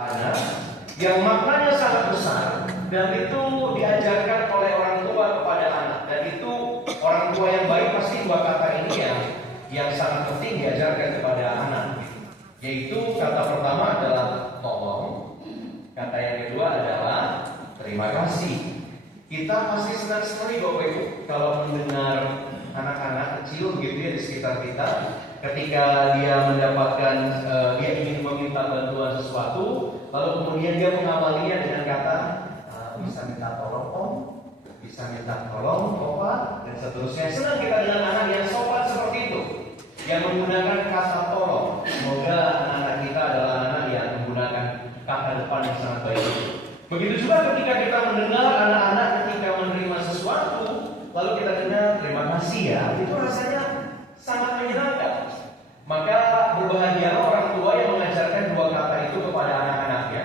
Anak yang maknanya sangat besar dan itu diajarkan oleh orang tua kepada anak, dan itu orang tua yang baik pasti dua kata ini yang sangat penting diajarkan kepada anak, yaitu kata pertama adalah tolong, kata yang kedua adalah terima kasih. Kita pasti senang sekali Bapak Ibu kalau mendengar anak-anak kecil gitu ya di sekitar kita, ketika dia mendapatkan dia ingin meminta bantuan sesuatu, lalu kemudian dia mengawalinya dengan kata bisa minta tolong Om, bisa minta tolong Opa, dan seterusnya. Senang kita dengan anak yang sopan seperti itu, yang menggunakan kata tolong. Semoga anak-anak kita adalah anak yang menggunakan kata depan yang sangat baik. Begitu juga ketika kita mendengar anak-anak ketika menerima sesuatu, lalu kita dengar terima kasih ya, itu rasanya sangat menyenangkan. Maka berbahagialah orang tua yang mengajarkan dua kata itu kepada anak-anaknya.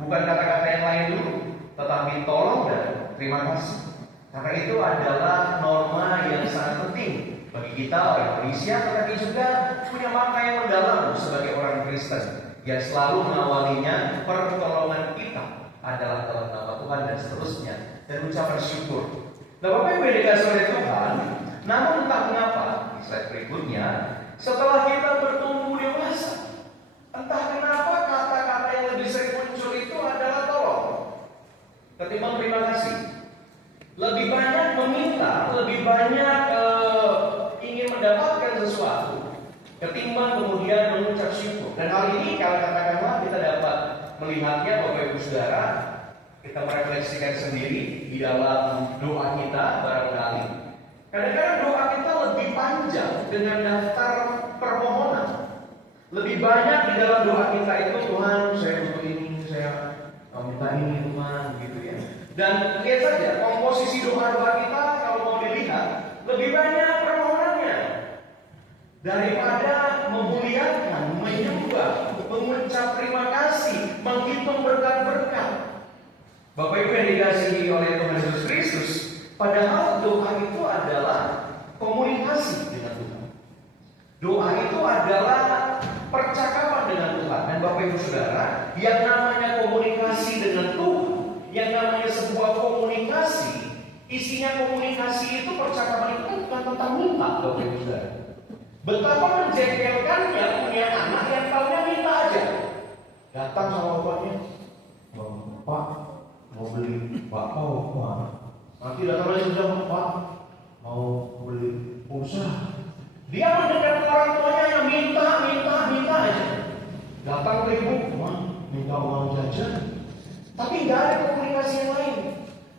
Bukan kata-kata yang lain dulu, tetapi tolong dan terima kasih. Karena itu adalah norma yang sangat penting bagi kita orang Indonesia, tetapi juga punya makna yang mendalam sebagai orang Kristen yang selalu mengawalinya pertolongan kita adalah dalam nama Tuhan dan seterusnya, dan ucapan syukur. Nah, Bapak Ibu yang dikasihi oleh Tuhan, namun entah mengapa di slide berikutnya, setelah kita bertumbuh dewasa, entah kenapa kata-kata yang lebih sering muncul itu adalah tolong ketimbang terima kasih. Lebih banyak meminta, lebih banyak ingin mendapatkan sesuatu ketimbang kemudian mengucap syukur. Dan hal ini kalau katakanlah kita dapat melihatnya Bapak Ibu Saudara, kita merefleksikan sendiri di dalam doa kita barangkali. Kadang-kadang doa kita lebih panjang dengan daftar permohonan. Lebih banyak di dalam doa kita itu, Tuhan saya butuh ini, saya minta ini Tuhan, gitu ya. Dan lihat saja komposisi doa-doa kita kalau mau dilihat, lebih banyak permohonannya daripada memuliakan, menyembah, mengucap terima kasih, menghitung berkat-berkat. Bapak Ibu yang dikasihi oleh Tuhan Yesus Kristus, padahal doa itu adalah komunikasi dengan Tuhan. Doa itu adalah percakapan dengan Tuhan. Dan Bapak Ibu Saudara, yang namanya komunikasi dengan Tuhan, yang namanya sebuah komunikasi, isinya komunikasi itu, percakapan itu bukan tentang minta, Bapak Ibu Saudara. Betapa menjengkelkannya punya anak yang taunya minta aja. Datang sama bapaknya, Pak mau beli bakpao, Pak. Nanti datang lagi sudah, Pak mau beli pulsa. Dia mendengar orang tuanya yang minta aja. Datang ke ibu, minta uang jajan. Tapi nggak ada komunikasi yang lain.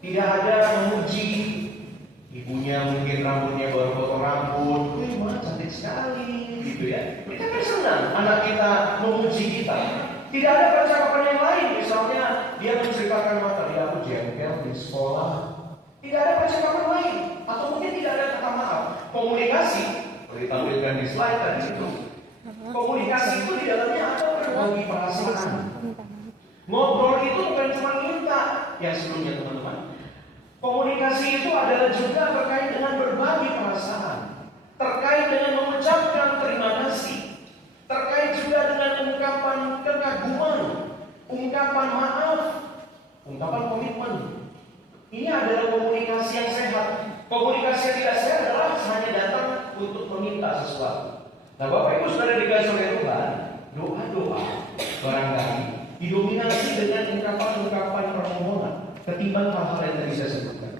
Tidak ada memuji ibunya, mungkin rambutnya baru potong rambut, cantik sekali, gitu ya. Kita kan senang anak kita memuji kita. Tidak ada percakapan yang lain, misalnya dia menceritakan tadi aku jengkel di sekolah. Tidak ada percakapan lain, atau mungkin tidak ada kata maaf. Komunikasi, boleh ditampilkan di slide tadi itu. Komunikasi itu di dalamnya ada berbagi perasaan. Ngobrol itu bukan cuma minta, yang sebelumnya teman-teman. Komunikasi itu adalah juga terkait dengan berbagi perasaan, terkait dengan mengucapkan terima kasih, terkait juga dengan ungkapan kekaguman, ungkapan maaf, ungkapan komitmen. Ini adalah komunikasi yang sehat. Komunikasi yang tidak sehat adalah hanya datang untuk meminta sesuatu. Nah, Bapak Ibu Saudara dikasihi oleh Tuhan, doa-doa barangkali didominasi dengan ungkapan-ungkapan permohonan ketimbang hal-hal yang tadi saya sebutkan.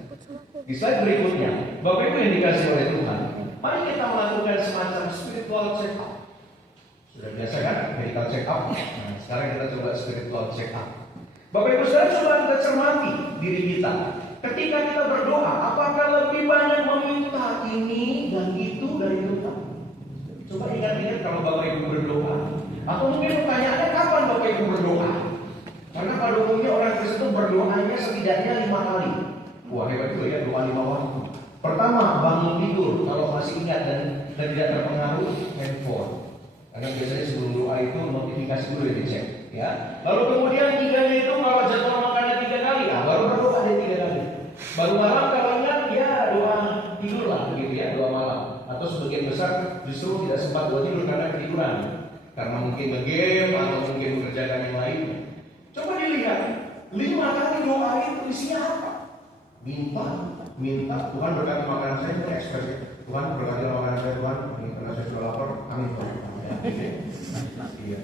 Di slide berikutnya, Bapak Ibu yang dikasihi oleh Tuhan, mari kita melakukan semacam spiritual check up. Sudah biasa kan medical check up? Nah, sekarang kita coba spiritual check up. Bapak Ibu Saudara, coba kita cermati diri kita. Ketika kita berdoa, apakah lebih banyak meminta ini dan itu dari Tuhan? Coba ingat-ingat kalau Bapak Ibu berdoa. Atau mungkin pertanyaannya, kapan Bapak Ibu berdoa? Karena pada umumnya orang Kristen itu berdoanya setidaknya 5 kali. Wah, hebat juga ya, doa 5 waktu. Pertama, bangun tidur, kalau masih ingat dan tidak terpengaruh handphone. Karena biasanya sebelum doa itu notifikasi dulu yang dicek, ya. Lalu kemudian tiganya itu kalau jadwal makannya 3 kali, baru berdoa ada 3 kali. Baru malam kalau ingat, ya doa tidur lah, begitu ya, doa malam. Atau sebagian besar justru tidak sempat doa tidur karena ketiduran. Karena mungkin nge-game atau mungkin mengerjakan yang lain. minta Tuhan berkati makanan saya, itu expert ya. Tuhan berkati makanan saya, Tuhan, ini karena saya sudah lapar, amin Tuhan. Iya.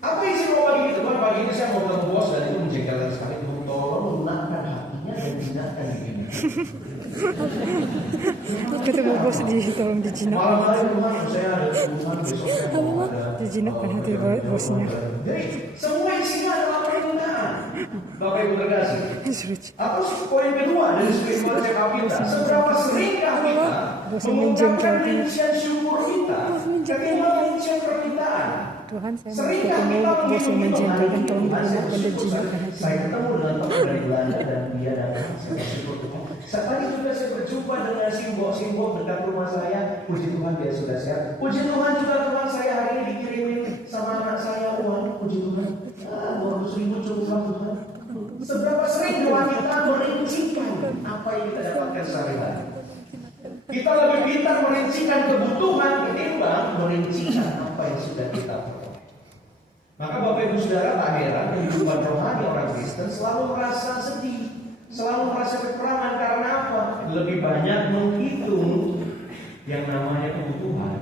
Apa isi mau pagi itu? Tuhan, pagi ini saya mau ketemu bos dan itu menjengkelkan sekali. Tolong lunakkan hatinya dan jinakkan dirinya. Ketemu bos tolong dijinak. Malam hari Tuhan, saya ada Tuhan besok saya mau ada. Dijinakkan hati bosnya. Jadi semua isinya adalah permintaan. Bapak Ibu terkasih. Apa poin kedua dari spiritual check-up kita? Seberapa seringkah kita mengungkapkan rincian syukur kita ketika rincian permintaan? Tuhan, saya mau ketemu bos yang menjengkelkan, tolong dijinakkan dan jinakkan hati. Saya ketemu dengan teman dari Belanda dan dia datang. Saya bersyukur Tuhan. Tadi juga saya berjumpa dengan simbol dekat rumah saya. Puji Tuhan dia sudah sehat. Puji Tuhan juga Tuhan saya hari ini dikirimin sama anak saya uang. Puji Tuhan. 200.000 cukup Tuhan. Seberapa sering doa kita merincikan apa yang kita dapatkan sehari-hari? Kita lebih pintar merincikan kebutuhan ketimbang merincikan apa yang sudah kita peroleh. Maka Bapak Ibu Saudara, tak heran kehidupan rohani orang Kristen selalu merasa sedih, selalu merasa kekurangan karena apa? Lebih banyak menghitung yang namanya kebutuhan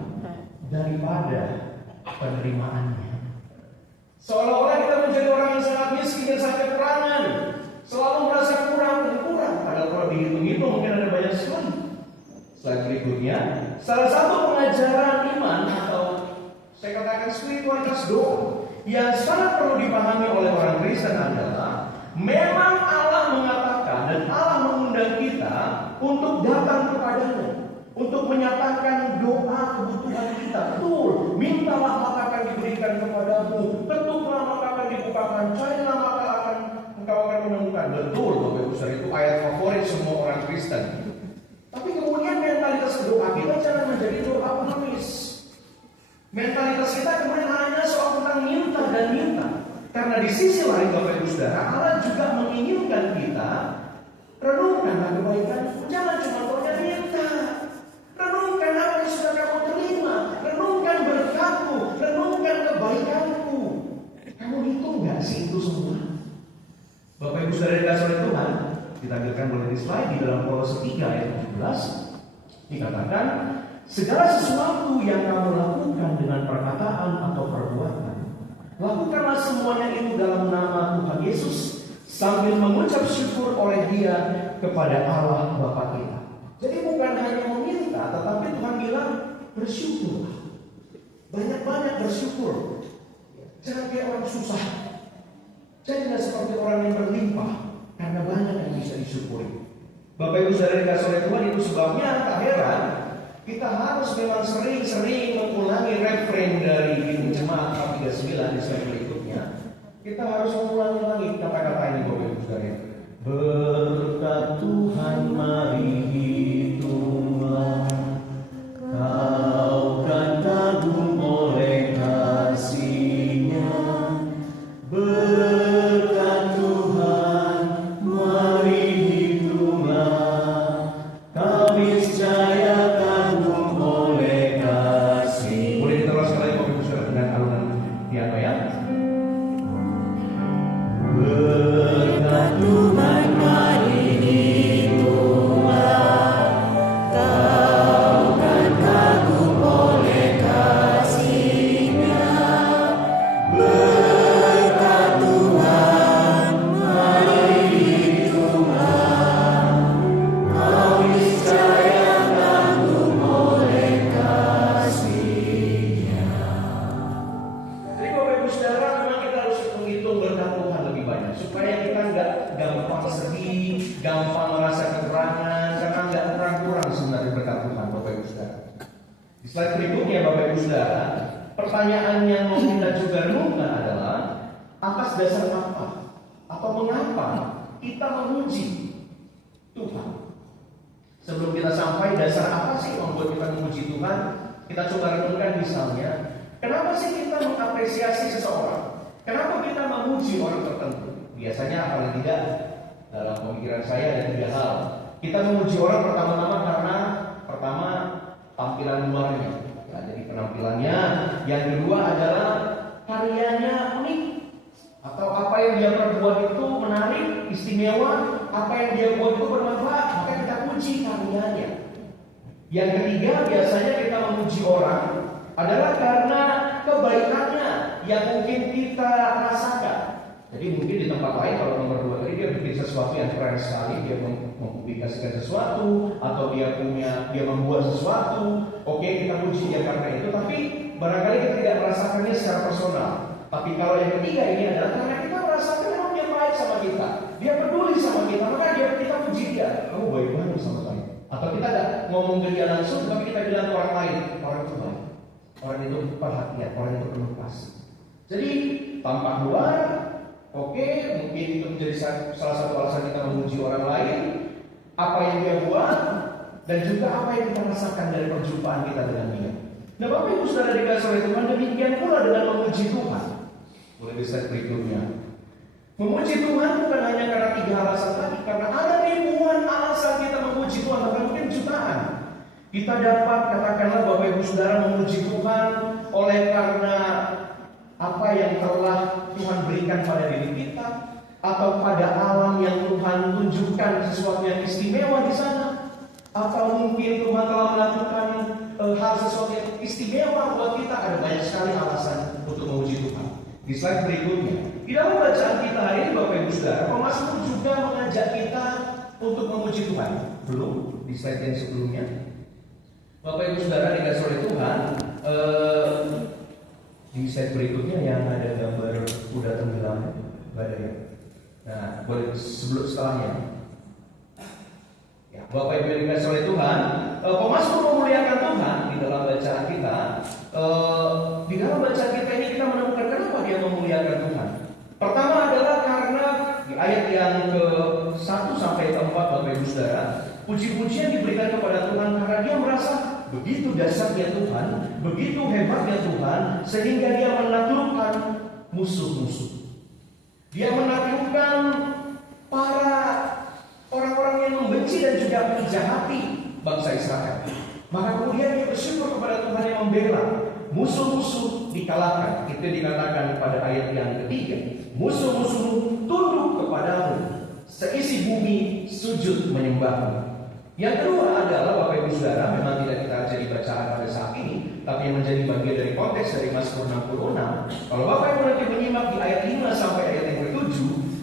daripada penerimaannya. Seolah-olah kita menjadi orang yang sangat miskin dan sangat kekurangan, selalu merasa kurang. Padahal kalau dihitung-hitung mungkin ada banyak sekali. Slide berikutnya, salah satu pengajaran iman atau saya katakan spiritualitas doa yang sangat perlu dipahami oleh orang Kristen adalah memang Allah mengatakan dan Allah mengundang kita untuk datang kepadanya, untuk menyatakan doa kebutuhan kita. Betul, mintalah maka akan diberikan kepadamu, ketuklah maka akan dibukakan, carilah maka engkau akan menemukan. Betul, Bapak Ibu Saudara, itu ayat favorit semua orang Kristen. Tapi kemudian mentalitas doa kita jangan menjadi doa pengemis. Mentalitas kita kemudian hanya soal tentang minta dan minta. Karena di sisi lain Bapak Ibu Saudara, Allah juga menginginkan kita renungkanlah kebaikan. Jangan cuma taunya minta. Renungkan apa yang sudah kamu terima. Renungkan berkatmu. Renungkan kebaikanku. Kamu hitung gak sih itu semua? Bapak Ibu Saudara dikasih oleh Tuhan, ditampilkan oleh slide di dalam Kolose 3 ayat 17 dikatakan, segala sesuatu yang kamu lakukan dengan perkataan atau perbuatan, lakukanlah semuanya itu dalam nama Tuhan Yesus sambil mengucap syukur oleh Dia kepada Allah Bapa kita. Jadi bukan hanya meminta, tetapi Tuhan bilang bersyukur. Banyak-banyak bersyukur. Jangan kayak orang susah. Jangan seperti orang yang berlimpah. Karena banyak yang bisa disyukuri. Bapak Ibu Saudara dikasih oleh Tuhan, itu sebabnya tak heran kita harus memang sering-sering mengulangi refrain dari himne Jemaat 39 di slide berikutnya. Kita harus mengulangi lagi kata-kata ini Bapak Ibu Saudara. Berkat Tuhan mari hitunglah, kau kan kagum oleh kasih-Nya. Berkat Tuhan mari hitunglah, kau niscaya kagum oleh kasih. Boleh diterus sekali Bapak Ibu Saudara dengan alunan piano ya. Berkat Tuhan mari hitunglah, kau kan kagum oleh kasih-Nya. Berkat Tuhan mari hitunglah, kau niscaya kagum oleh kasih-Nya. Jadi Bapak Ibu Saudara, memang kita harus menghitung berkat Tuhan lebih banyak supaya kita nggak gampang sedih, gampang merasa kekurangan, karena nggak kurang-kurang sebenarnya berkat Tuhan Bapak Ibu Saudara. Di slide berikutnya Bapak Ibu Saudara, pertanyaan yang mau kita juga renungkan adalah atas dasar apa atau mengapa kita memuji Tuhan. Sebelum kita sampai dasar apa sih yang membuat kita memuji Tuhan, kita coba renungkan misalnya, kenapa sih kita mengapresiasi seseorang? Kenapa kita memuji orang tertentu? Biasanya paling tidak dalam pemikiran saya ada 3 hal. Kita memuji orang pertama-tama karena pertama tampilan luarnya, ya, jadi penampilannya. Yang kedua adalah karyanya unik atau apa yang dia perbuat itu menarik istimewa, apa yang dia buat itu bermanfaat, maka kita puji karyanya. Yang ketiga, biasanya kita memuji orang adalah karena kebaikannya yang mungkin kita rasakan. Jadi mungkin di tempat lain kalau nomor 2 tadi dia bikin sesuatu yang keren sekali, dia mempublikasikan sesuatu atau dia membuat sesuatu. Oke, kita puji dia karena itu, tapi barangkali kita tidak merasakannya secara personal. Tapi kalau yang ketiga ini adalah karena kita merasakan memang dia baik sama kita, dia peduli sama kita, maka kita puji dia. Kamu baik banget sama saya. Atau kita tidak ngomong ke dia langsung, tapi kita bilang ke orang lain, orang itu baik, orang itu perhatian, orang itu penuh kasih. Jadi tampak luar, oke, mungkin itu menjadi salah satu alasan kita memuji orang lain, apa yang dia buat, dan juga apa yang kita rasakan dari perjumpaan kita dengan dia. Nah, Bapak Ibu Saudara dikasihi oleh Tuhan, demikian pula dengan memuji Tuhan. Boleh di slide berikutnya. Memuji Tuhan bukan hanya karena 3 alasan tadi, karena ada ribuan alasan kita memuji Tuhan, bahkan mungkin jutaan. Kita dapat katakanlah Bapak Ibu Saudara memuji Tuhan oleh karena apa yang telah Tuhan berikan pada diri kita, atau pada alam yang Tuhan tunjukkan sesuatu yang istimewa di sana, atau mungkin Tuhan telah melakukan hal sesuatu yang istimewa buat kita. Ada banyak sekali alasan untuk memuji Tuhan. Di slide berikutnya, di dalam bacaan kita hari ini Bapak Ibu Saudara, pemazmur juga mengajak kita untuk memuji Tuhan. Belum di slide yang sebelumnya, Bapak Ibu Saudara dikasihi oleh Tuhan, di slide berikutnya yang ada gambar kuda tenggelam, badai. Nah, boleh setelahnya. Ya, Bapak Ibu yang dikasihi oleh Tuhan, pemazmur memuliakan Tuhan di dalam bacaan kita. Di dalam bacaan kita ini kita menemukan kenapa dia memuliakan Tuhan. Pertama adalah karena di ayat yang ke-1 sampai ke-4 Bapak Ibu Saudara, puji-pujian diberikan kepada Tuhan karena dia merasa begitu dasarnya Tuhan, begitu hebatnya Tuhan, sehingga dia menaklukkan musuh-musuh. Dia menaklukkan para orang-orang yang membenci dan juga menjahati bangsa Israel. Maka kemudian dia bersyukur kepada Tuhan yang membela. Musuh-musuh dikalahkan. Itu dikatakan pada ayat yang ketiga. Musuh-musuh tunduk kepadamu, seisi bumi sujud menyembahmu. Yang kedua adalah Bapak Ibu Saudara, memang tidak kita jadi bacaan pada saat ini, tapi yang menjadi bagian dari konteks dari Mazmur 66. Kalau Bapak Ibu nanti menyimak di ayat 5 sampai ayat yang ke-7,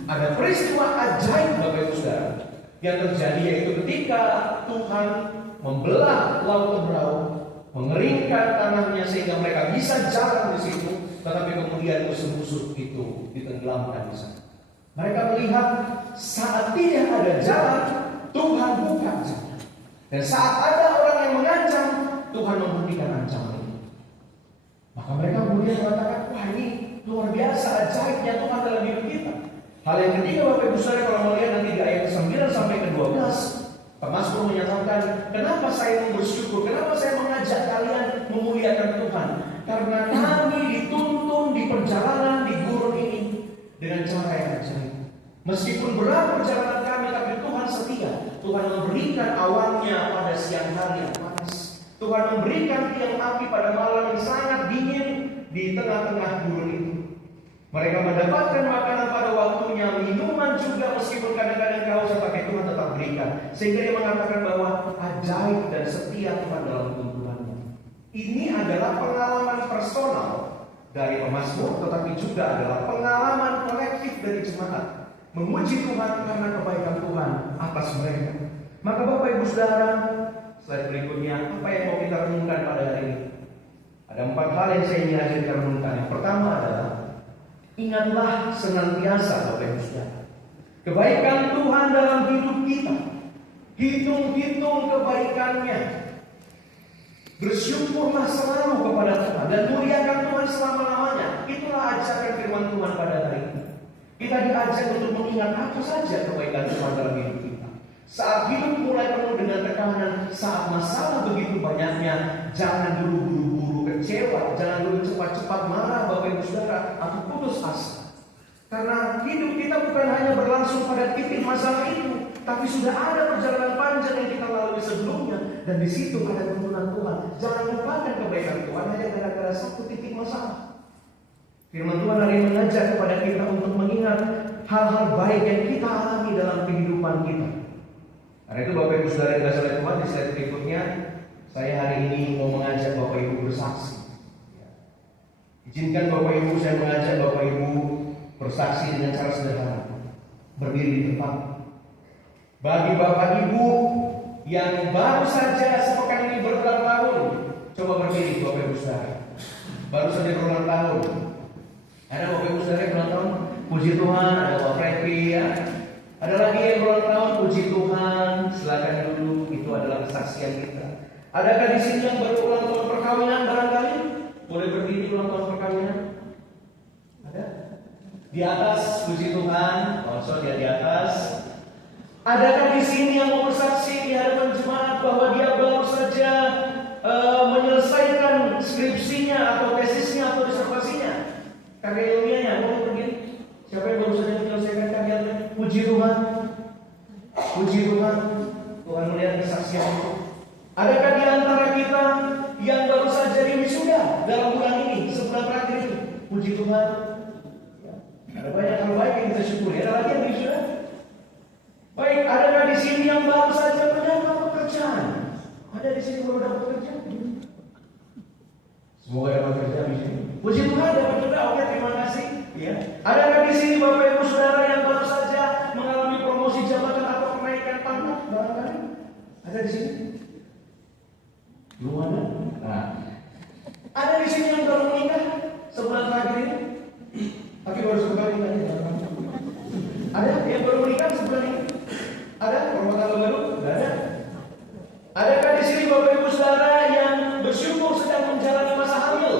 ada peristiwa ajaib Bapak Ibu Saudara yang terjadi, yaitu ketika Tuhan membelah Laut Tebrau, mengeringkan tanahnya sehingga mereka bisa jalan di situ, tetapi kemudian musuh-musuh itu ditenggelamkan di sana. Mereka melihat saat tidak ada jalan, Tuhan buka jalan. Dan saat ada orang yang mengancam, Tuhan menghentikan ancaman itu. Maka mereka kemudian mengatakan, wah ini luar biasa ajaibnya Tuhan dalam hidup kita. Hal yang ketiga Bapak Ibu Saudara, kalau melihat nanti di ayat 9 sampai ke 12, Mazmur menyatakan, kenapa saya bersyukur, kenapa saya mengajak kalian memuliakan Tuhan? Karena kami dituntun di perjalanan di gurun ini dengan cara yang ajaib. Meskipun berat perjalanan kami, tapi Tuhan setia. Tuhan memberikan awannya pada siang hari yang panas. Tuhan memberikan tiang api pada malam yang sangat dingin di tengah-tengah gurun itu. Mereka mendapatkan makanan pada waktunya, minuman juga meskipun kadang-kadang kehausan, tapi Tuhan tetap berikan. Sehingga dia mengatakan bahwa ajaib dan setia Tuhan dalam tuntunannya. Ini adalah pengalaman personal dari pemazmur, tetapi juga adalah pengalaman kolektif dari jemaat. Memuji Tuhan karena kebaikan Tuhan atas mereka. Maka Bapak Ibu Saudara, slide berikutnya, apa yang mau kita renungkan pada hari ini? Ada 4 hal yang saya ingin ajak kita renungkan. Yang pertama adalah, ingatlah senantiasa Bapak Ibu Saudara, kebaikan Tuhan dalam hidup kita. Hitung-hitung kebaikannya. Bersyukurlah selalu kepada Tuhan dan muliakan Tuhan selama-lamanya. Itulah ajakan firman Tuhan pada hari ini. Kita diajak untuk mengingat apa saja kebaikan Tuhan dalam hidup kita. Saat hidup mulai penuh dengan tekanan, saat masalah begitu banyaknya, jangan dulu buru-buru kecewa, jangan dulu cepat-cepat marah Bapak Ibu Saudara, atau putus asa. Karena hidup kita bukan hanya berlangsung pada titik masalah itu, tapi sudah ada perjalanan panjang yang kita lalui sebelumnya, dan di situ ada tuntunan Tuhan. Jangan lupakan kebaikan Tuhan hanya gara-gara satu titik masalah. Firman Tuhan hari ini mengajak kepada kita untuk mengingat hal-hal baik yang kita alami dalam kehidupan kita. Karena itu Bapak Ibu Saudara yang dikasihi oleh Tuhan, di slide berikutnya saya hari ini mau mengajak Bapak Ibu bersaksi. Izinkan Bapak Ibu, saya mengajak Bapak Ibu bersaksi dengan cara sederhana, berdiri di tempat. Bagi Bapak Ibu yang baru saja sepekan ini berulang tahun, coba berdiri Bapak Ibu Saudara. Baru saja berulang tahun. Ada Bapak Ibu Saudara yang berulang tahun, puji Tuhan. Ada Bapak Freddy ya. Ada lagi yang berulang tahun, puji Tuhan. Silakan dulu, itu adalah kesaksian kita. Adakah di sini yang berulang tahun perkawinan barangkali? Boleh berdiri ulang tahun perkawinan? Ada? Di atas, puji Tuhan. Also dia di atas. Adakah di sini yang mau bersaksi di hadapan jemaat bahwa dia baru saja menyelesaikan skripsinya atau tesisnya atau disertasinya, karya ilmiahnya? Boleh berdiri. Siapa yang baru saja menyelesaikan karya ilmiahnya? Puji Tuhan. Puji Tuhan. Tuhan melihat kesaksian itu. Adakah di antara kita yang baru saja wisuda dalam bulan ini, sebulan terakhir ini? Puji Tuhan. Ada banyak hal baik yang kita syukuri. Ada lagi yang wisuda? Baik, adakah di sini yang baru saja mendapat pekerjaan? Ada di sini baru dapat pekerjaan? Semoga dapat pekerjaan di sini. Puji Tuhan dapat juga. Oke, terima kasih. Ya. Adakah di sini Bapak Ibu Saudara yang baru saja mengalami promosi jabatan atau kenaikan pangkat barangkali? Ada di sini? Belum ada. Nah, ada di sini yang baru menikah sebulan terakhir ini? Tapi baru sebulan ini. Ada yang baru menikah sebulan ini? Ada rumah tangga baru? Tidak ada. Adakah di sini Bapak Ibu Saudara yang bersyukur sedang menjalani masa hamil?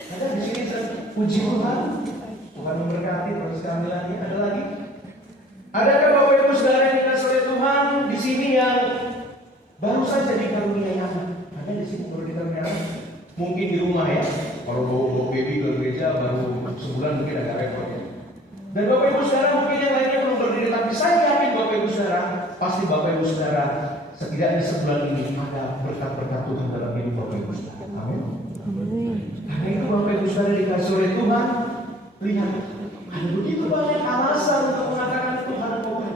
Ada di sini. Puji Tuhan. Tuhan memberkati proses kehamilannya. Ada lagi? Adakah Bapak Ibu Saudara yang dikasihi oleh Tuhan di sini yang baru saja dikaruniai anak? Ada di sini baru dikaruniai anak? Mungkin di rumah ya. Kalau bawa baby ke gereja baru sebulan mungkin agak repot ya. Dan Bapak Ibu Saudara mungkin yang lainnya belum berdiri, tapi saya yakin Bapak Ibu Saudara, pasti Bapak Ibu Saudara setidaknya sebulan ini ada berkat-berkat Tuhan dalam hidup Bapak Ibu Saudara. Amin. Karena itu Bapak Ibu Saudara dikasihi oleh Tuhan, lihat ada begitu banyak alasan untuk mengatakan Tuhan bukan.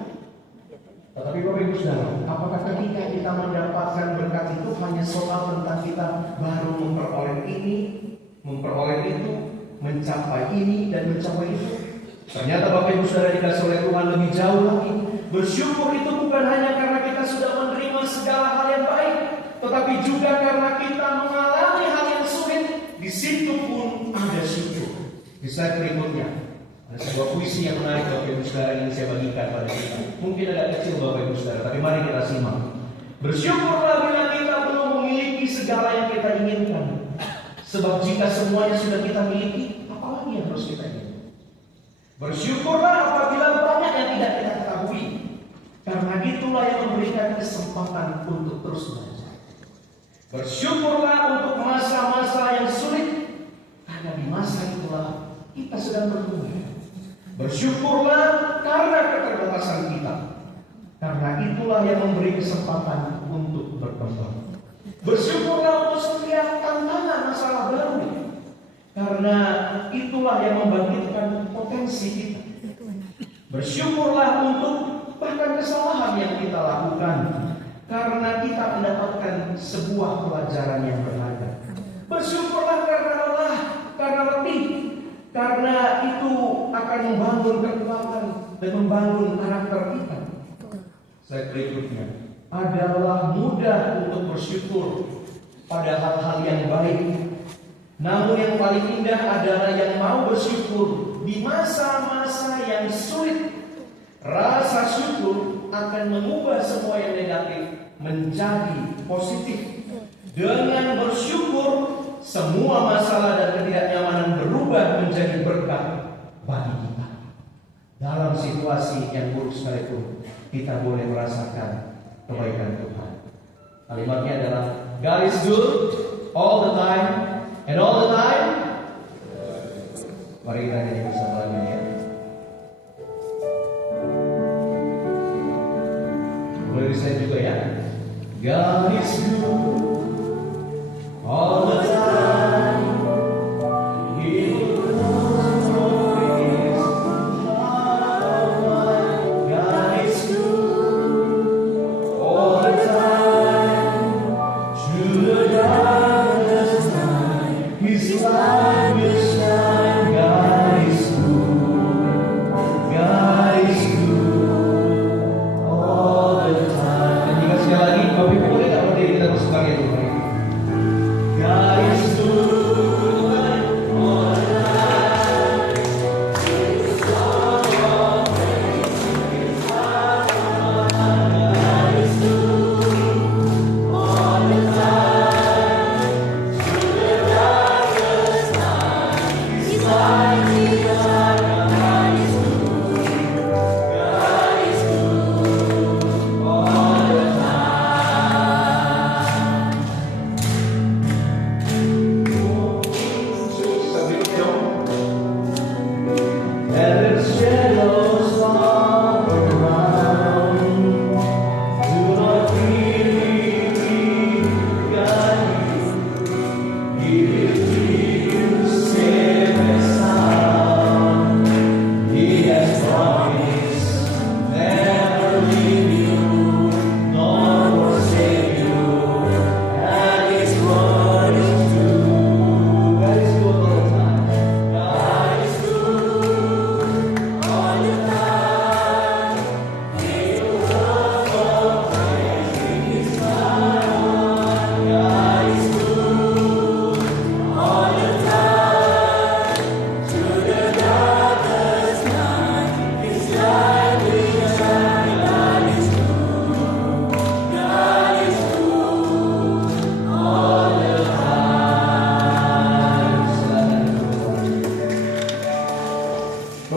Tetapi Bapak Ibu Saudara, apakah ketika kita mendapatkan berkat itu hanya soal tentang kita baru memperoleh ini, memperoleh itu, mencapai ini dan mencapai itu? Ternyata Bapak Ibu Saudara dikasihi oleh Tuhan lebih jauh lagi. Bersyukur itu bukan hanya karena kita sudah menerima segala hal yang baik, tetapi juga karena kita mengalami hal yang sulit. Di situ pun ada syukur. Di slide berikutnya ada sebuah puisi yang menarik Bapak Ibu Saudara yang saya bagikan pada kita. Mungkin agak kecil Bapak Ibu Saudara, tapi mari kita simak. Bersyukurlah bila kita belum memiliki segala yang kita inginkan, sebab jika semuanya sudah kita miliki, apalagi yang harus kita inginkan? Bersyukurlah apabila banyak yang tidak kita ketahui, karena itulah yang memberikan kesempatan untuk terus belajar. Bersyukurlah untuk masa-masa yang sulit, karena di masa itulah kita sedang bertumbuh. Bersyukurlah karena keterbatasan kita, karena itulah yang memberi kesempatan untuk berkembang. Bersyukurlah untuk setiap tantangan masalah baru, karena itulah yang membangkitkan potensi kita. Bersyukurlah untuk bahkan kesalahan yang kita lakukan, karena kita mendapatkan sebuah pelajaran yang berharga. Bersyukurlah karena lelah, karena letih, karena itu akan membangun kekuatan dan membangun karakter kita. Slide berikutnya adalah mudah untuk bersyukur pada hal-hal yang baik. Namun yang paling indah adalah yang mau bersyukur di masa-masa yang sulit. Rasa syukur akan mengubah semua yang negatif menjadi positif. Dengan bersyukur, semua masalah dan ketidaknyamanan berubah menjadi berkat bagi kita. Dalam situasi yang buruk sekalipun, kita boleh merasakan kebaikan Tuhan. Kalimatnya adalah God is good all the time. And all the time, mari kita nyanyi bersama lagi ya. Boleh di-slide juga ya. God is good all the time. He will always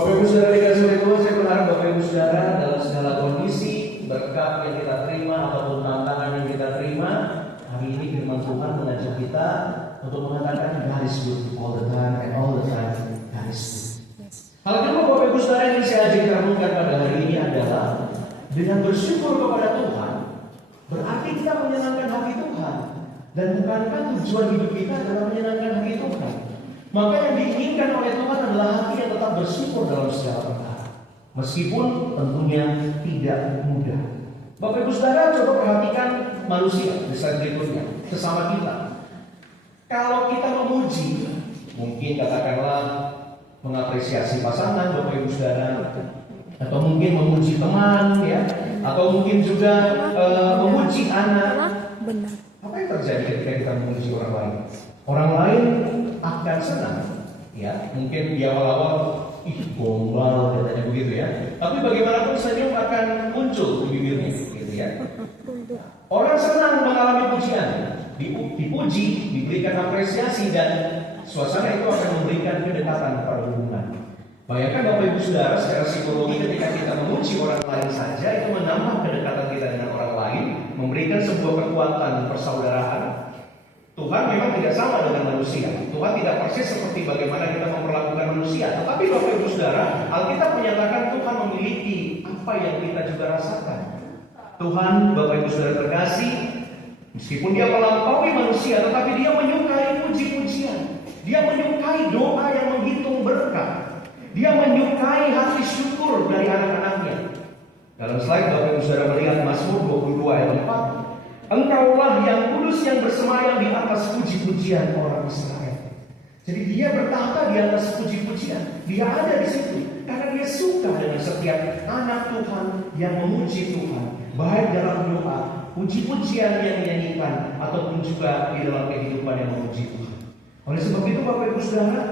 Bapak Ibu Saudara dikasih oleh Tuhan, saya berharap Bapak Ibu Saudara dalam segala kondisi, berkat yang kita terima ataupun tantangan yang kita terima, hari ini firman Tuhan mengajak kita untuk mengatakan God is good all the time and all the time God is good. Hal kedua Bapak Ibu Saudara yang saya ajak renungkan pada hari ini adalah dengan bersyukur kepada Tuhan, berarti kita menyenangkan hati Tuhan. Dan bukankah tujuan hidup kita adalah menyenangkan hati Tuhan? Maka yang diinginkan oleh Tuhan adalah hati yang tetap bersyukur dalam segala perkara, meskipun tentunya tidak mudah. Bapak Ibu Saudara, coba perhatikan manusia di slide berikutnya, sesama kita. Kalau kita memuji, mungkin katakanlah mengapresiasi pasangan Bapak Ibu Saudara, atau mungkin memuji teman, ya, atau mungkin juga memuji anak. Benar. Apa yang terjadi ketika kita memuji orang lain? Orang lain akan senang, ya. Mungkin di awal-awal, gombal katanya begitu ya. Tapi bagaimanapun senyum akan muncul di bibirnya, gitu ya. Orang senang mengalami pujian, dipuji, diberikan apresiasi, dan suasana itu akan memberikan kedekatan pada hubungan. Bayangkan Bapak Ibu Saudara, secara psikologi ketika kita memuji orang lain saja, itu menambah kedekatan kita dengan orang lain, memberikan sebuah kekuatan persaudaraan. Tuhan memang tidak sama dengan manusia. Tuhan tidak persis seperti bagaimana kita memperlakukan manusia. Tetapi Bapak Ibu Saudara, Alkitab menyatakan Tuhan memiliki apa yang kita juga rasakan. Tuhan, Bapak Ibu Saudara terkasih, meskipun Dia melampaui manusia, tetapi Dia menyukai puji-pujian. Dia menyukai doa yang menghitung berkat. Dia menyukai hati syukur dari anak-anaknya. Dalam slide Bapak Ibu Saudara melihat Mazmur 22 ayat 4. Engkaulah yang kudus yang bersemayam di atas puji-pujian orang Israel. Jadi dia bertahta di atas puji-pujian. Dia ada di situ karena dia suka dengan setiap anak Tuhan yang memuji Tuhan, baik dalam doa, puji-pujian yang dinyanyikan, ataupun juga di dalam kehidupan yang memuji Tuhan. Oleh sebab itu Bapak Ibu Saudara,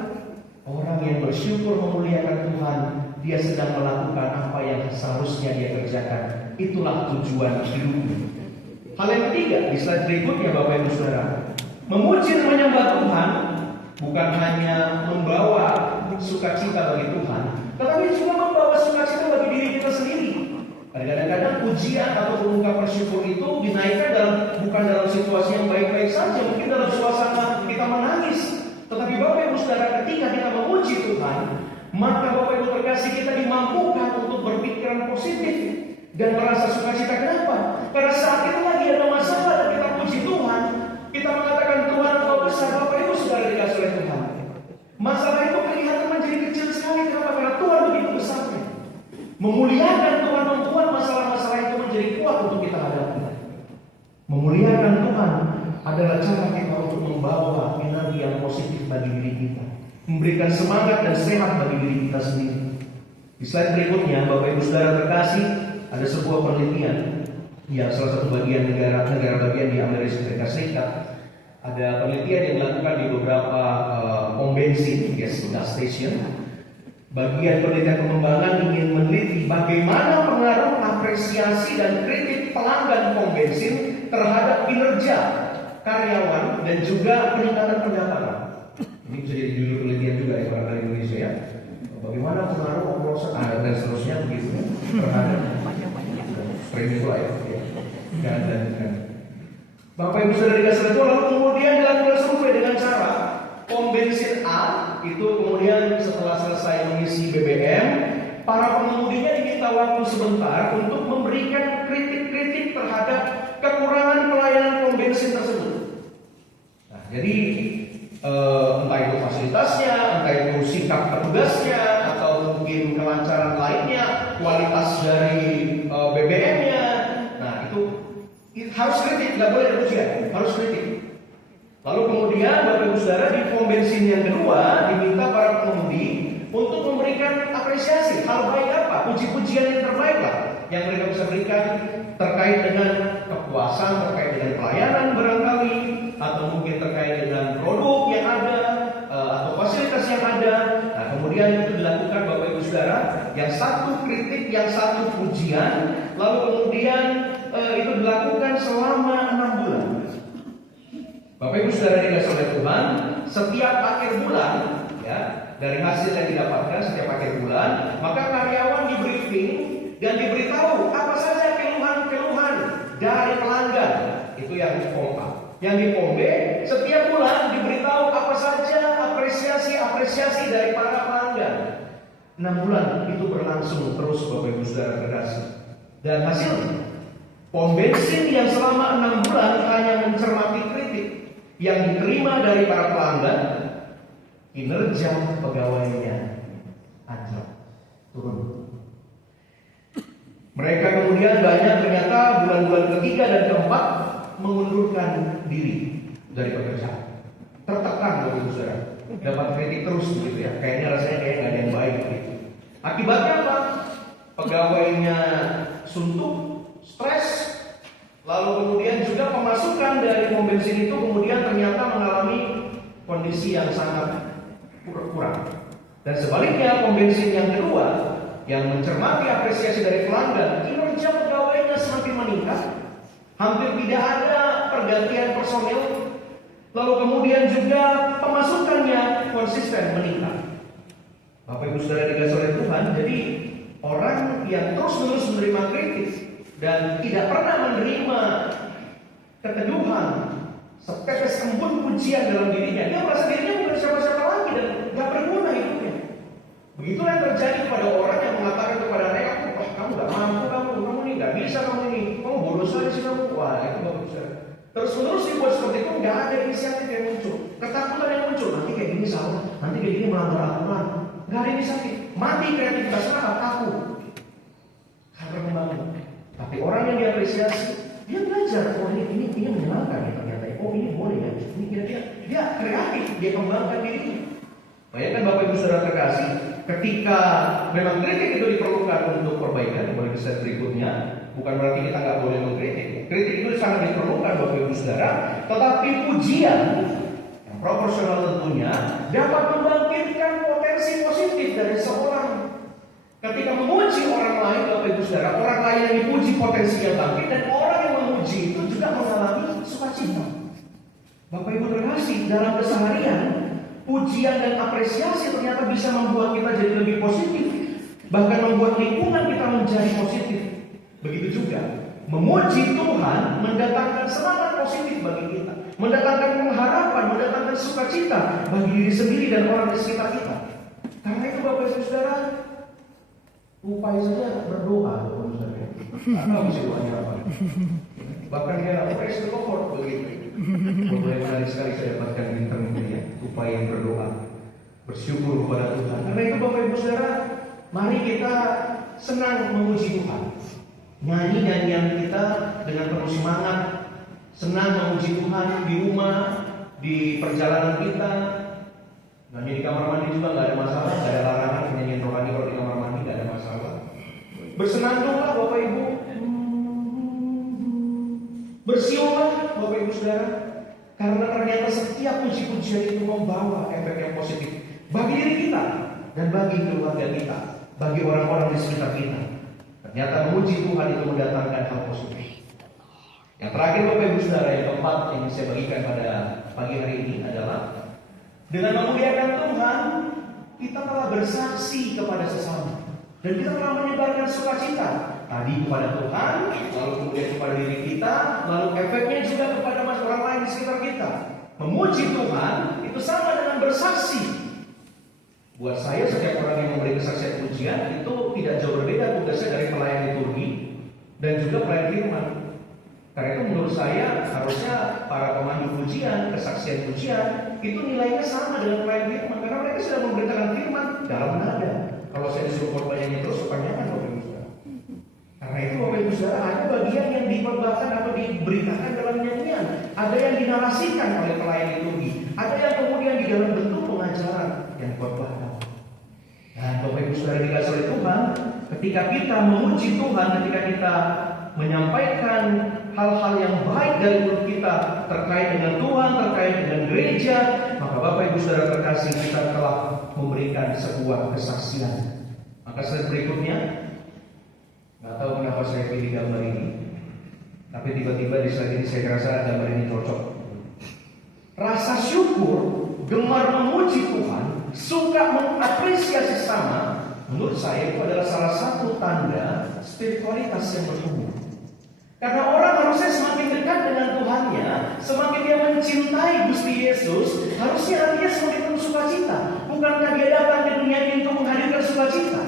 orang yang bersyukur memuliakan Tuhan, dia sedang melakukan apa yang seharusnya dia kerjakan. Itulah tujuan hidupnya. Hal yang ketiga di slide berikutnya Bapak Ibu Saudara, memuji dan menyembah Tuhan bukan hanya membawa sukacita bagi Tuhan, tetapi juga membawa sukacita bagi diri kita sendiri. Kadang-kadang pujian atau ungkapan syukur itu dinaikkan bukan dalam situasi yang baik-baik saja, mungkin dalam suasana kita menangis. Tetapi Bapak Ibu Saudara, ketika kita memuji Tuhan, maka Bapak Ibu terkasih, kita dimampukan untuk berpikiran positif dan merasa sukacita. Kenapa? Karena saat itu lagi ada masalah dan kita puji Tuhan, kita mengatakan Tuhan Engkau besar. Bapak Ibu Saudara dikasih oleh Tuhan, masalah itu kelihatan menjadi kecil sekali. Kenapa? Karena Tuhan begitu besarnya. Memuliakan Tuhan membuat masalah-masalah itu menjadi kuat untuk kita hadapi. Memuliakan Tuhan adalah cara kita untuk membawa energi yang positif bagi diri kita, memberikan semangat dan sehat bagi diri kita sendiri. Di slide berikutnya Bapak Ibu Saudara terkasih, ada sebuah penelitian yang salah satu negara bagian di Amerika Serikat. Ada penelitian yang dilakukan di beberapa pom bensin, gas station. Bagian penelitian pengembangan ingin meneliti bagaimana pengaruh apresiasi dan kritik pelanggan pom bensin terhadap kinerja karyawan dan juga peningkatan pendapatan. Ini bisa jadi judul penelitian juga ya orang dari Indonesia ya. Bagaimana pengaruh oplosan dan seterusnya begitu ya, terhadap streaming live ya. Dan Bapak Ibu Saudara dikasih itu, lalu kemudian dilakukan survei dengan cara pom bensin A itu kemudian setelah selesai mengisi BBM, para pengemudinya diminta waktu sebentar untuk memberikan kritik-kritik terhadap kekurangan pelayanan pom bensin tersebut. Nah, jadi entah itu fasilitasnya, entah itu sikap petugasnya, atau mungkin kelancaran lainnya, kualitas dari BBM-nya. Nah, itu harus kritik, tidak boleh ada pujian, harus kritik. Lalu kemudian Bapak Ibu Saudara di pom bensin yang kedua diminta para pengemudi untuk memberikan apresiasi. Hal baik apa? Puji-pujian yang terbaik lah yang mereka bisa berikan terkait dengan kepuasan, terkait dengan pelayanan barangkali, atau mungkin terkait dengan produk yang ada, atau fasilitas yang ada. Nah, kemudian itu dilakukan Bapak Ibu Saudara, yang satu kritik, yang satu pujian. Lalu kemudian itu dilakukan selama 6 bulan. Bapak Ibu Saudara dikasih oleh Tuhan, setiap akhir bulan ya, dari hasil yang didapatkan setiap akhir bulan, maka karyawan di briefing dan diberitahu apa saja keluhan-keluhan dari pelanggan. Itu yang di form A. Yang di form B, setiap bulan diberitahu apa saja apresiasi dari para pelanggan. 6 bulan itu berlangsung terus, Bapak Ibu Saudara terkasih. Dan hasilnya, pom bensin yang selama 6 bulan hanya mencermati kritik yang diterima dari para pelanggan, kinerja pegawainya anjlok, turun. Mereka kemudian banyak ternyata bulan-bulan ketiga dan keempat mengundurkan diri dari pekerjaan. Tertekan, Bapak Ibu Saudara, dapat kritik terus begitu ya. Kayaknya rasanya kayak nggak ada yang baik gitu. Akibatnya apa? Pegawainya suntuk, stres, lalu kemudian juga pemasukan dari pom bensin itu kemudian ternyata mengalami kondisi yang sangat kurang. Dan sebaliknya, pom bensin yang kedua yang mencermati apresiasi dari pelanggan, kinerja pegawainya semakin meningkat, hampir tidak ada pergantian personil, lalu kemudian juga pemasukannya konsisten meningkat. Bapak Ibu Saudara dikasih oleh Tuhan, jadi orang yang terus-menerus menerima kritik dan tidak pernah menerima keteduhan, setetes embun pujian dalam dirinya, dia merasa dirinya bukan siapa-siapa lagi dan gak berguna hidupnya. Begitulah yang terjadi kepada orang yang mengatakan kepada mereka, kamu gak mampu, kamu ini gak bisa, kamu bodoh sekali sih kamu. Wah, itu Bapak Ibu Saudara. Terus-menerus dibuat seperti itu, gak ada inisiatif yang muncul, ketakutan yang muncul. Nanti kayak gini salah, nanti kayak gini melanggar aturan. Gak ada inisiatif, mati kreativitasnya aku karena membangun. Tapi orang yang diapresiasi, dia belajar, oh ini menyenangkan ya ternyata. Oh ini boleh ya, ini kira-kira dia kreatif, dia kembangkan dirinya. Bayangkan Bapak Ibu Saudara terkasih, ketika memang kritik itu diperlukan untuk perbaikan, boleh bisa berikutnya, bukan berarti kita nggak boleh mengkritik. Kritik itu sangat diperlukan Bapak Ibu Saudara, tetapi pujian yang proporsional tentunya dapat membangkitkan potensi positif dari seorang. Ketika memuji orang lain, Bapak Ibu Saudara, orang lain yang dipuji potensinya bangkit, dan orang yang memuji itu juga mengalami sukacita. Bapak Ibu terkasih, dalam keseharian, pujian dan apresiasi ternyata bisa membuat kita jadi lebih positif, bahkan membuat lingkungan kita menjadi positif. Begitu juga memuji Tuhan mendatangkan semangat positif bagi kita, mendatangkan pengharapan, mendatangkan sukacita bagi diri sendiri dan orang di sekitar kita. Karena itu Bapak Ibu Saudara, upaya saja berdoa, Bapak Ibu Saudara. Apa mesti doanya apa? Bahkan dia praise the Lord begitu. Mulai menarik sekali saya dapatkan di internet ya, upaya yang berdoa, bersyukur kepada Tuhan. Karena itu Bapak Ibu Saudara, mari kita senang memuji Tuhan. Nyanyi nyanyian kita dengan penuh semangat, senang memuji Tuhan di rumah, di perjalanan kita. Nyanyi di kamar mandi juga nggak ada masalah, nggak ada larangan nyanyian rohani kalau di kamar mandi nggak ada masalah. Bersenandunglah Bapak Ibu, bersiullah Bapak Ibu Saudara, karena ternyata setiap puji-pujian itu membawa efek yang positif bagi diri kita dan bagi keluarga kita, bagi orang-orang di sekitar kita. Ternyata memuji Tuhan itu mendatangkan hal positif. Yang terakhir Bapak Ibu Saudara, yang keempat yang saya bagikan pada pagi hari ini adalah dengan memuliakan Tuhan, kita telah bersaksi kepada sesama dan kita telah menyebarkan sukacita. Tadi kepada Tuhan, lalu kemudian kepada diri kita, lalu efeknya juga kepada orang lain di sekitar kita. Memuji Tuhan itu sama dengan bersaksi. Buat saya, setiap orang yang memberi kesaksian pujian itu tidak jauh berbeda tugasnya dari pelayan liturgi dan juga pelayan firman. Karena itu menurut saya harusnya para pemandu pujian, kesaksian pujian itu nilainya sama dengan pelayan firman, karena mereka sudah memberitakan firman dalam nada. Kalau saya disuruh korbannya terus, kepanjangan Bapak Ibu Saudara. Karena itu Bapak Ibu Saudara, ada bagian yang diperbakan atau diberitakan dalam nyanyian, ada yang dinarasikan oleh pelayan liturgi, ada yang kemudian di dalam bentuk pengajaran yang khotbah. Dan Bapak Ibu Saudara dikasih oleh Tuhan, ketika kita memuji Tuhan, ketika kita menyampaikan hal-hal yang baik dari mulut kita terkait dengan Tuhan, terkait dengan gereja, maka Bapak Ibu Saudara terkasih, kita telah memberikan sebuah kesaksian. Maka slide berikutnya, nggak tahu kenapa saya pilih gambar ini, tapi tiba-tiba di slide ini saya rasa gambar ini cocok. Rasa syukur, gemar memuji Tuhan suka mengapresiasi sesama, menurut saya itu adalah salah satu tanda spiritualitas yang bertumbuh. Karena orang harusnya semakin dekat dengan Tuhannya, semakin dia mencintai Gusti Yesus, harusnya hatinya semakin penuh sukacita. Bukankah dia datang ke dunia ini untuk menghadirkan sukacita?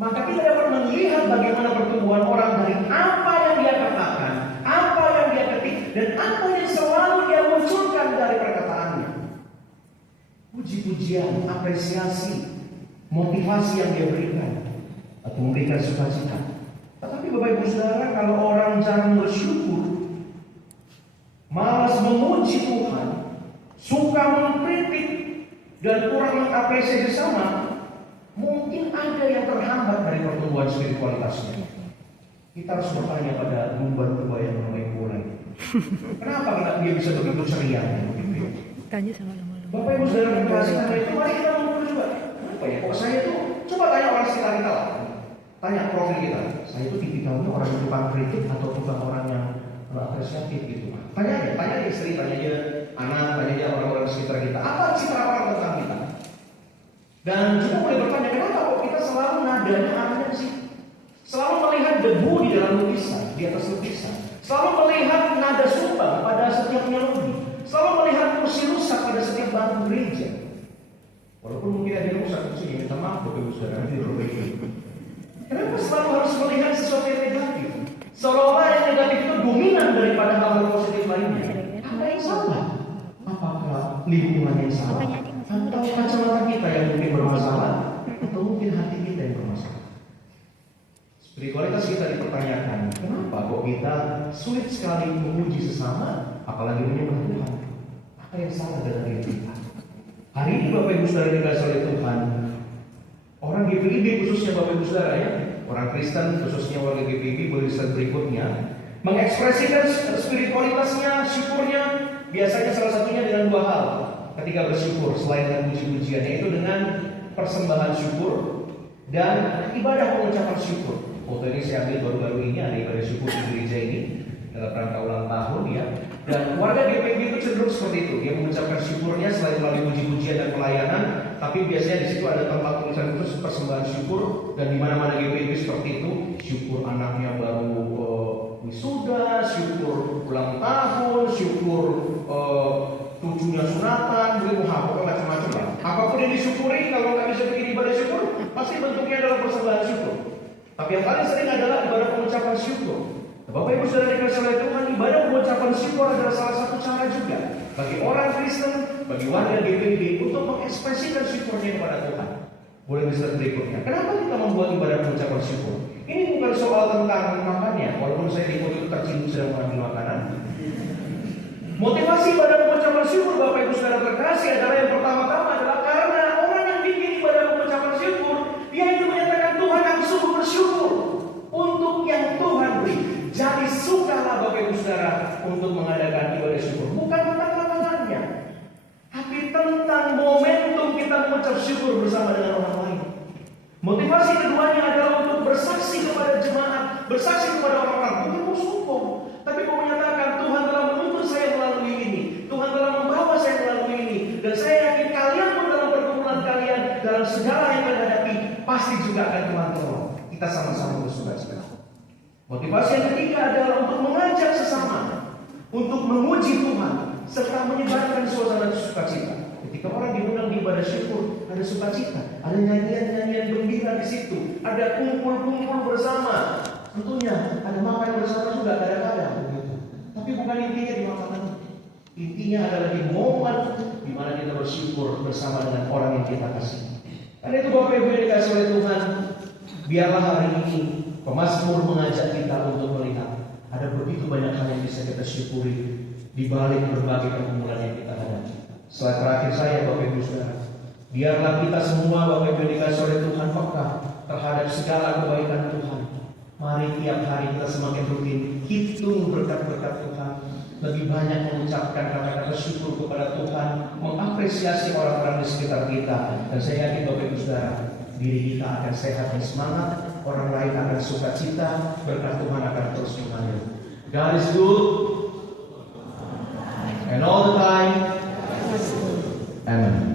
Maka kita dapat melihat bagaimana pertumbuhan orang dari apa yang dia katakan, apa yang dia ketik, dan apa yang selalu dia munculkan dari perkataannya. Puji-pujian, apresiasi, motivasi yang dia berikan atau memberikan sukacita. Tetapi Bapak Ibu Saudara, kalau orang jarang bersyukur, malas memuji Tuhan, suka mengkritik dan kurang mengapresiasi sesama, mungkin ada yang terhambat dari pertumbuhan spiritualitasnya. Kita harus bertanya pada lumba-lumba yang bermain bola. Kenapa dia bisa begitu ceria? Tanya sama lumba-lumba. Bapak Ibu Saudara yang kasih karena itu, mari kita mengukur juga. Kenapa ya? Kok saya tuh, coba tanya orang sekitar kita lah. Tanya profil kita. Saya itu tipikalnya orang yang tukang kritik atau tukang orang yang apresiatif gitu. Tanya aja istri, tanya aja anak, tanya aja orang-orang sekitar kita. Apa citra orang tentang kita? Dan juga boleh bertanya, kenapa kok kita selalu nadanya aneh sih? Selalu melihat debu di dalam lukisan, di atas lukisan. Selalu melihat nada sumbang pada setiap melodi. Selalu melihat kursi rusak pada setiap bangku gereja. Walaupun mungkin ada yang rusak kursinya, minta maaf Bapak Ibu Saudara, nanti diperbaiki. Kenapa selalu harus melihat sesuatu yang negatif? Seolah-olah yang negatif itu dominan daripada hal positif lainnya. Apa yang salah? Apakah lingkungan yang salah? Atau kacamata kita yang mungkin bermasalah? Atau mungkin hati kita yang bermasalah? Spiritualitas kita dipertanyakan. Kenapa kok kita sulit sekali memuji sesama, apalagi menyembah Tuhan? Apa yang salah dengan diri kita? Hari ini Bapak Ibu Saudara dikasih oleh Tuhan, orang GPIB khususnya Bapak Ibu Saudara ya, orang Kristen khususnya warga GPIB boleh lihat berikutnya, mengekspresikan spiritualitasnya, syukurnya, biasanya salah satunya dengan dua hal. Ketika bersyukur selain dengan puji-pujian, yaitu dengan persembahan syukur dan ibadah pengucapan syukur. Foto ini saya ambil baru-baru ini, ada ibadah syukur di gereja ini dalam rangka ulang tahun ya. Dan warga GPIB itu cenderung seperti itu. Dia mengucapkan syukurnya selain melalui puji-pujian dan pelayanan, tapi biasanya di situ ada tempat tulisan khusus persembahan syukur. Dan di mana-mana GPIB seperti itu, syukur anaknya baru wisuda, syukur ulang tahun, syukur cucunya sunatan, boleh pokoknya macam-macam lah. Apapun yang disyukuri, kalau nggak bisa bikin ibadah syukur, pasti bentuknya adalah persembahan syukur. Tapi yang paling sering adalah ibadah pengucapan syukur. Bapak Ibu Saudara dikasih oleh Tuhan, ibadah pengucapan syukur adalah salah satu cara juga bagi orang Kristen, bagi warga GPIB untuk mengekspresikan syukurnya kepada Tuhan. Boleh bisa berikutnya. Kenapa kita membuat ibadah pengucapan syukur? Ini bukan soal tentang makannya, walaupun saya di foto itu terciduk sedang mengambil makanan. Motivasi ibadah pengucapan syukur Bapak Ibu Saudara terkasih adalah yang pertama-tama adalah karena orang yang bikin ibadah pengucapan syukur, dia itu menyatakan Tuhan aku sungguh bersyukur untuk yang Tuhan beri. Jadi sukalah Bapak Ibu Saudara untuk mengadakan ibadah syukur. Bukan tentang makanannya, tapi tentang momentum kita mengucap syukur bersama dengan orang lain. Motivasi keduanya adalah untuk bersaksi kepada jemaat, bersaksi kepada orang-orang, bukan mau sombong, tapi mau menyatakan Tuhan telah menuntun saya melalui ini, Tuhan telah membawa saya melalui ini, dan saya yakin kalian pun dalam pergumulan kalian, dalam segala yang kalian hadapi, pasti juga akan Tuhan tolong. Kita sama-sama bersuka-cita. Motivasi yang ketiga adalah untuk mengajak sesama, untuk memuji Tuhan, serta menyebarkan suasana sukacita. Ketika orang diundang di ibadah syukur, ada sukacita, ada nyanyian-nyanyian gembira di situ, ada kumpul-kumpul bersama. Tentunya ada makan bersama juga kadang-kadang. Tapi bukan intinya di makanan. Intinya adalah di momen di mana kita bersyukur bersama dengan orang yang kita kasih. Karena itu Bapak Ibu yang dikasih oleh Tuhan, biarlah hari ini pemazmur mengajak kita untuk melihat ada begitu banyak hal yang bisa kita syukuri di balik berbagai pergumulan yang kita hadapi. Slide terakhir saya Bapak Ibu Saudara, biarlah kita semua Bapak Ibu dikasih oleh Tuhan peka terhadap segala kebaikan Tuhan. Mari tiap hari kita semakin rutin hitung berkat-berkat Tuhan, lebih banyak mengucapkan kata-kata syukur kepada Tuhan, mengapresiasi orang-orang di sekitar kita. Dan saya yakin Bapak Ibu Saudara, diri kita akan sehat dan semangat, orang lain akan sukacita, berkat Tuhan akan terus mengalir. God is good and all the time. Amen.